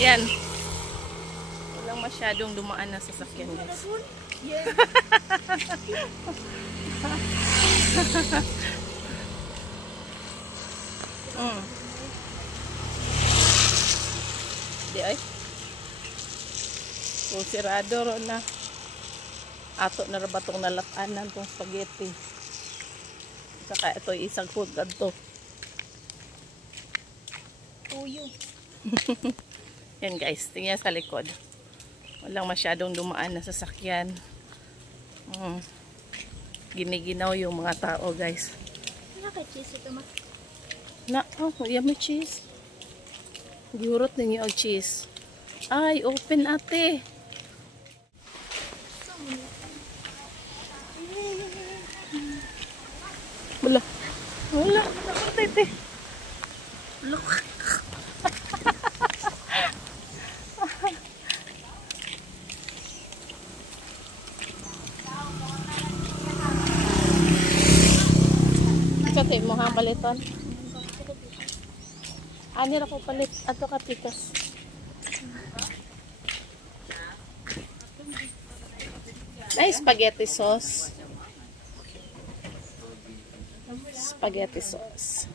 Yan. Walang masyadong dumaan na sasakyan, guys. Di ay. Kung sirado ron na. Ato na rabatong nalatanan tong spaghetti. Saka ito isang food ganto. Tuyo. Yan guys, tingnan sa likod. Walang masyadong dumaan na sasakyan. Giniginaw yung mga tao guys. Naka-cheese ito ma. Yummy cheese. Giurot ninyo ang cheese. Ay, open ate. Wala. Wala. Nakuntay te. Look. Kati mo ha palitan. Ani ra ko palit ato ka pikas. Ay, spaghetti sauce. Spaghetti sauce.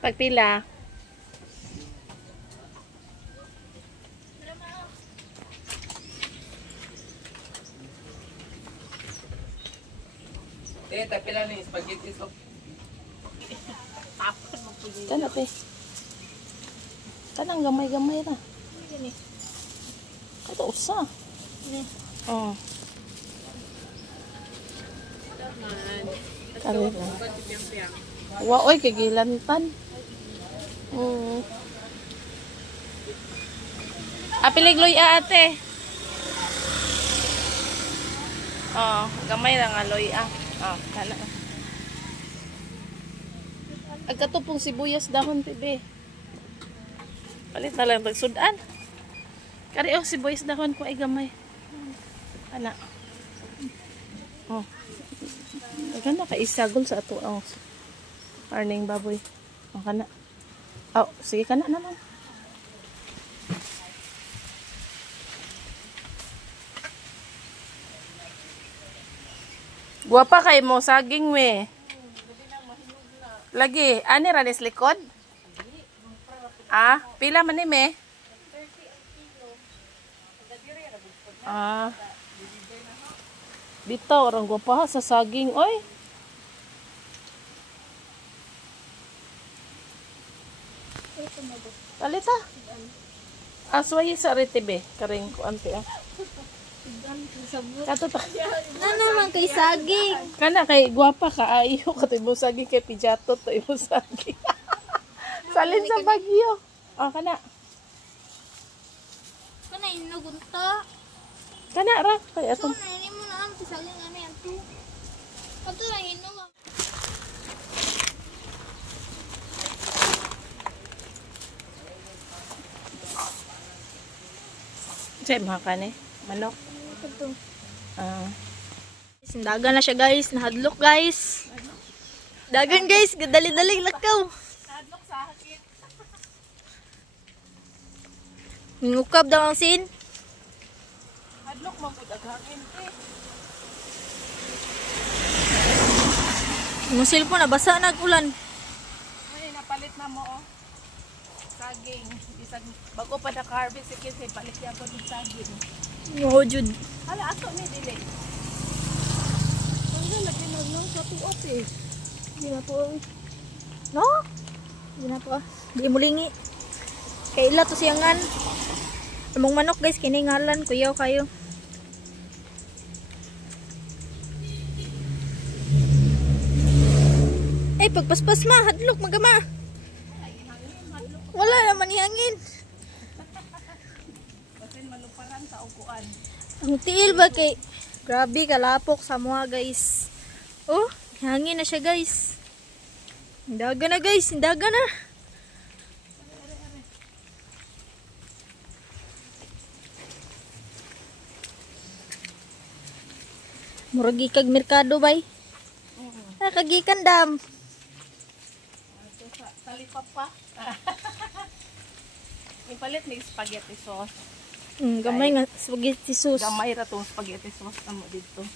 Pagpila. Pila ni spaghetti sauce. Kana te. Kanang gamay-gamay ra. Kato usa. Oh. Kare ra. Wa oy kagilantan. Apiligloy ate. Oh, gamay ra nga loy kana. Agkatupong sibuyas dahon tibe. Palit na lang tagsudan. Kari sibuyas dahon ko ay gamay. Ana. Oh. Kana ka isagol sa ato ang arning baboy. Oh kana. Oh, sige kana naman. Guwapa kay mo saging me. Lagi, ani ra des likod? Pila man ni me? Dito orang guwapa sa saging oy. Kalita. Asway sa retibe, karing ko ante Kato ta. Naman kay saging. Kana kay guwapa ka ayo ka mo saging kay pijato to imo saging. Salin sa Bagyo. Kana. Kana inugunta. Kana ra kay atong. So na mo na ang saging ano yan to. Kato ra hinog. Say makane manok. Ito. Dagan na siya guys, nahadlok guys. Dagan guys, dali-dali lakaw. Nahadlok sa hakit. Ngukab daw ang sin. Hadlok man pud aghangin Yung cellphone nabasa nag-ulan. Ay napalit na mo saging. Bisag bago pa naka-harvest kasi palit ya ko ng saging. Oo jud. Hala ato ni dili. Ano lagi nang sa tuot eh. Di na po. No? Di na po. Di mo lingi. Kaila to siyangan. Among manok guys, kiningalan kuyaw kayo. Eh, pagpaspas ma, hadlok magama. Wala naman hangin. Basin maluparan sa uguan. Ang tiil ba kay grabe kalapok sa mga guys. Oh, hangin na siya guys. Indaga na guys, indaga na. Murag ikag merkado bay. Kagikan dam. Talipapa. Ipalit ni spaghetti sauce. Gamay nga spaghetti sauce. Gamay ra tong spaghetti sauce amo dito.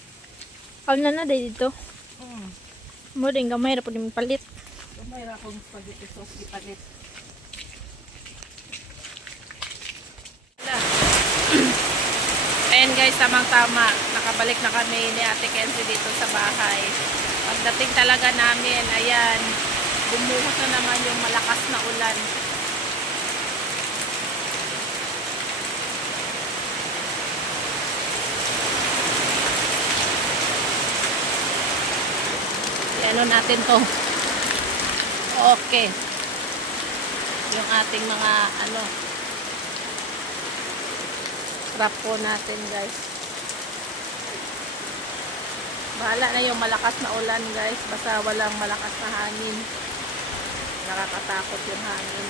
Ano na dito? Mo din gamay ra pud mi palit. Gamay ra tong spaghetti sauce ipalit. Ayan guys, tamang-tama. Nakabalik na kami ni Ate Kenzie dito sa bahay. Pagdating talaga namin, ayan, bumuhos na naman yung malakas na ulan. Ano natin to? Okay. Yung ating mga ano wrap po natin guys. Bahala na yung malakas na ulan guys. Basta walang malakas na hangin. Nakakatakot yung hangin.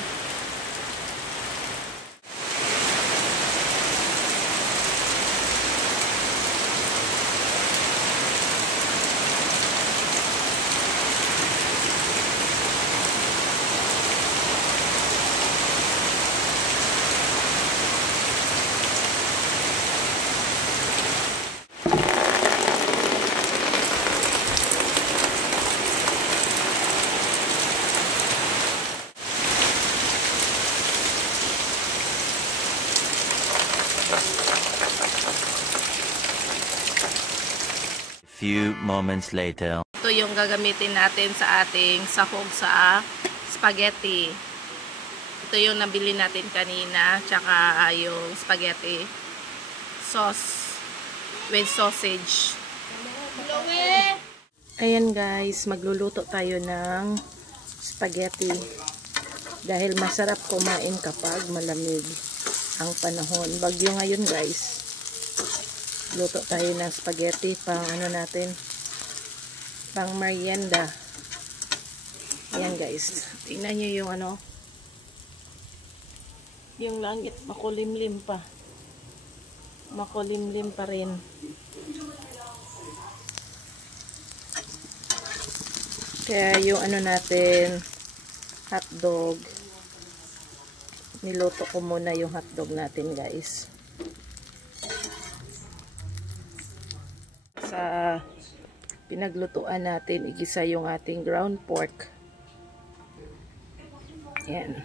Few moments later. Ito yung gagamitin natin sa ating sahog sa spaghetti. Ito yung nabili natin kanina, tsaka yung spaghetti sauce with sausage. Ayan guys, magluluto tayo ng spaghetti. Dahil masarap kumain kapag malamig ang panahon. Bagyo ngayon guys. Luto tayo ng spaghetti pang ano natin, pang merienda. Ayan guys, tingnan nyo yung ano, yung langit makulimlim pa, makulimlim pa rin. Kaya yung ano natin, hotdog, niluto ko muna yung hotdog natin guys. Sa pinaglutuan natin, igisa yung ating ground pork. Ayan.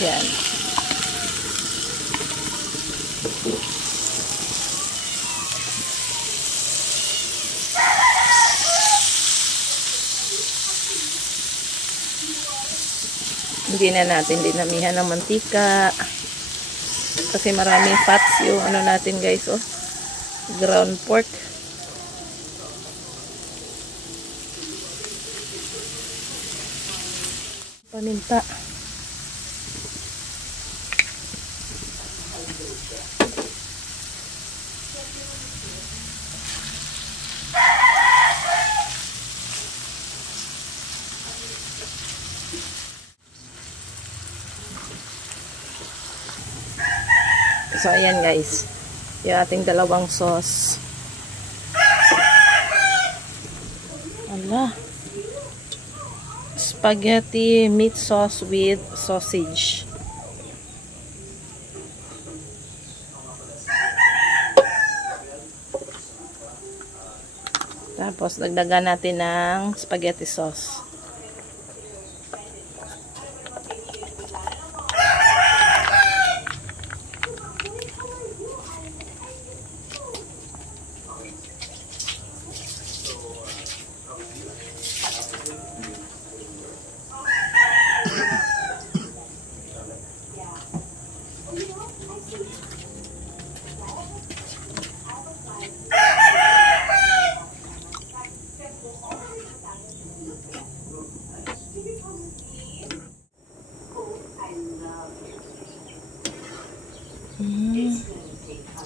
Yan. Hindi na natin dinamihan ng mantika. Kasi maraming fats yung ano natin guys, oh. Ground pork. Paminta. So, ayan guys. Yung ating dalawang sauce. Ala. Spaghetti meat sauce with sausage. Tapos, dagdagan natin ng spaghetti sauce.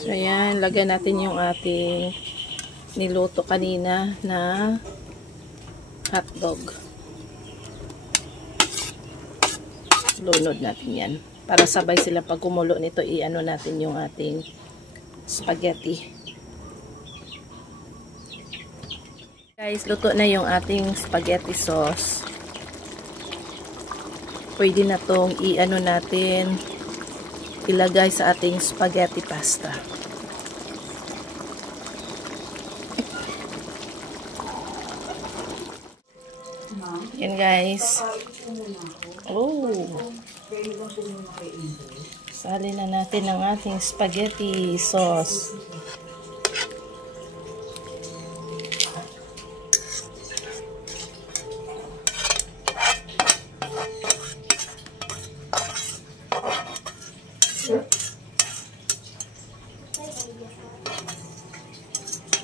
So, ayan. Lagyan natin yung ating niluto kanina na hotdog. Lunod natin yan. Para sabay sila pag kumulo nito, i-ano natin yung ating spaghetti. Guys, luto na yung ating spaghetti sauce. Pwede na tong i-ano natin, ilagay sa ating spaghetti pasta. Yan guys. Oh. Sali na natin ang ating spaghetti sauce.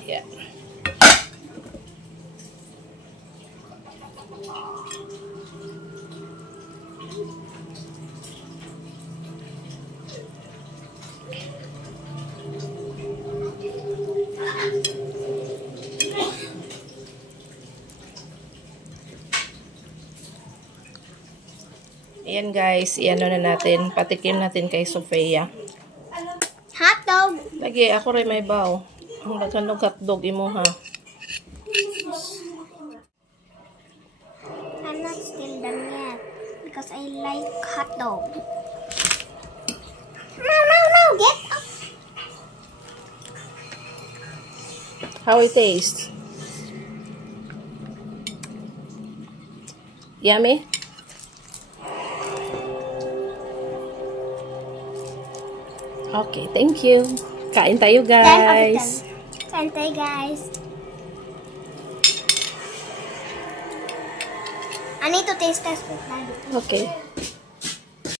Yeah. Ayan guys, iano na natin, patikim natin kay Sofia. Hotdog! Lagi, ako rin may baw. Ang nagkanog hotdog imo ha. I'm not still done yet because I like hotdog. No, get up! How it tastes? Yummy? Okay, thank you. Kain tayo, guys. Kain tayo, guys. I need to taste test with Daddy. Okay.